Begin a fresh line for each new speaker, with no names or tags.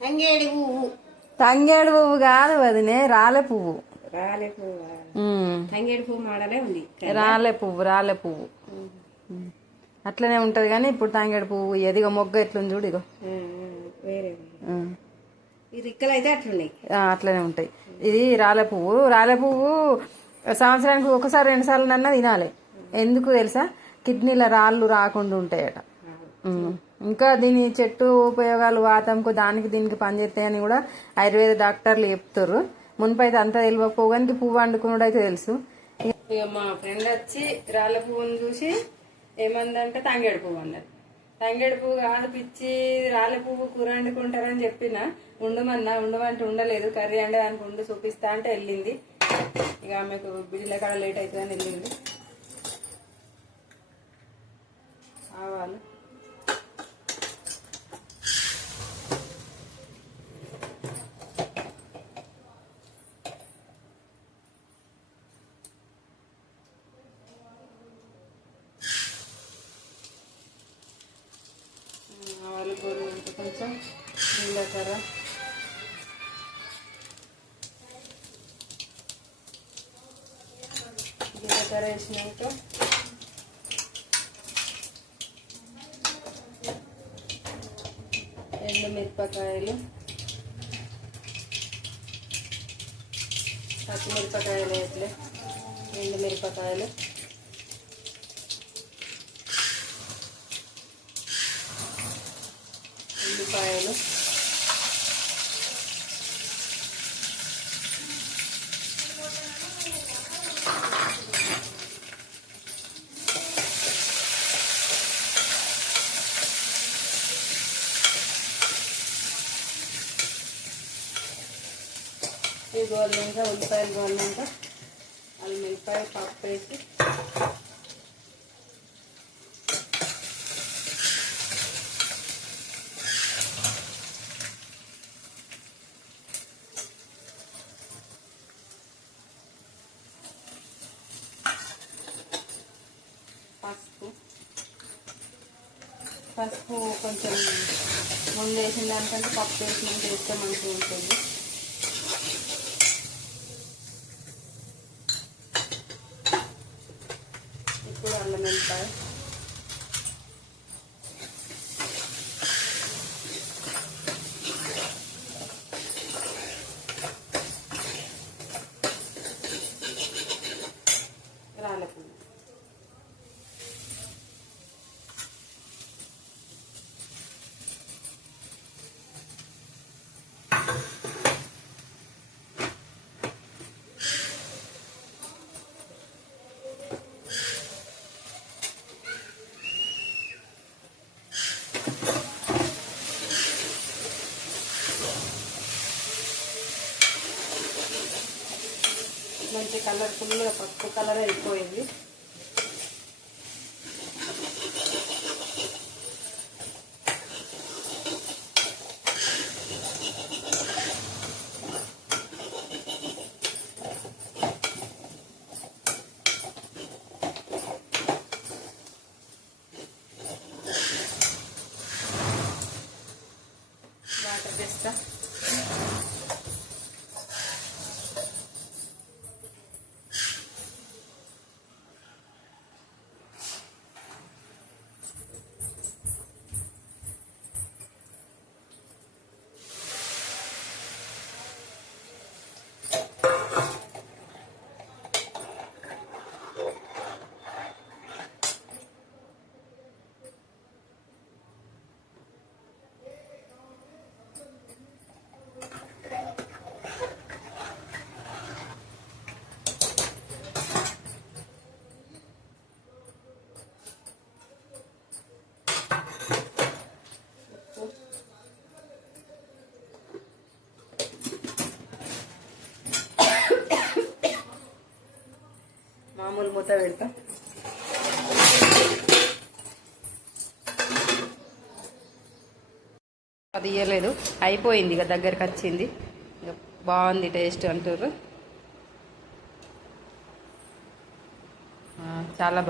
తంగేడి పువ్వు.
తంగేడు పువ్వు కాదు వదినే రాలే పువ్వు.
రాలే పువ్వు. తంగేడి పువ్వు మోడలే ఉంది.
రాలే పువ్వు రాలే పువ్వు. అట్లనే ఉంటది కానీ ఇప్పుడు తంగేడు పువ్వు ఎదిగో మొగ్గ ఎట్లుంది చూడు ఇగో
వేరే రిక్కలు అయితే అట్లున్నాయి.
అట్లనే ఉంటాయి. ఇది రాలే పువ్వు. రాలే పువ్వు సంవత్సరానికి ఒకసారి రెండు సార్లు నన్నా తినాలి. ఎందుకు తెలుసా? కిడ్నీల రాళ్ళు రాకుండా ఉంటాయట. ఇంకా దీని చెట్టు ఉపయోగాలు వాతంకు దానికి దీనికి పనిచేస్తాయని కూడా ఆయుర్వేద డాక్టర్లు చెప్తారు అయితే అంతా తెలియకపోగానికి పువ్వు అండుకున్నాడు అయితే తెలుసు. ఇక మా ఫ్రెండ్ వచ్చి రాళ్ళ పువ్వుని చూసి ఏమందంటే తంగేడు పువ్వు అన్నది. తంగేడు పువ్వు కాదు పిచ్చి రాళ్ళ పువ్వు కూర వండుకుంటారని చెప్పిన. ఉండమన్నా ఉండమంటే ఉండలేదు కర్రీ అంటే దానికి ఉండు చూపిస్తా అంటే వెళ్ళింది. ఇక ఆమెకు బిడ్డల కాడ లేట్ అవుతుందని వెళ్ళింది. ఆవాలు. ఆవాలు గోరువంట కొంచెం జీలకర్ర జీలకర్ర వేసినాక ఎండు మిరపకాయలు పచ్చిమిరపకాయలు వేయట్లే ఎండు మిరపకాయలు ఉల్లిపాయలు. ఇవి గోలినాక ఉల్లిపాయలు గోలినాక అది మిరపకాయ పప్పు వేసి పసుపు పసుపు కొంచెం ముందు వేసిన దానికంటే పప్పు వేసిన వేస్తే మంచిగా ఉంటుంది. ఇప్పుడు అల్లం వెళ్తాయి కలర్ ఫుల్ పప్పు కలర్ అయిపోయింది. మూత పెడతా. అది ఇయ్యలేదు. అయిపోయింది ఇక దగ్గరికి వచ్చింది. ఇక బాగుంది టేస్ట్ అంటారు చాలా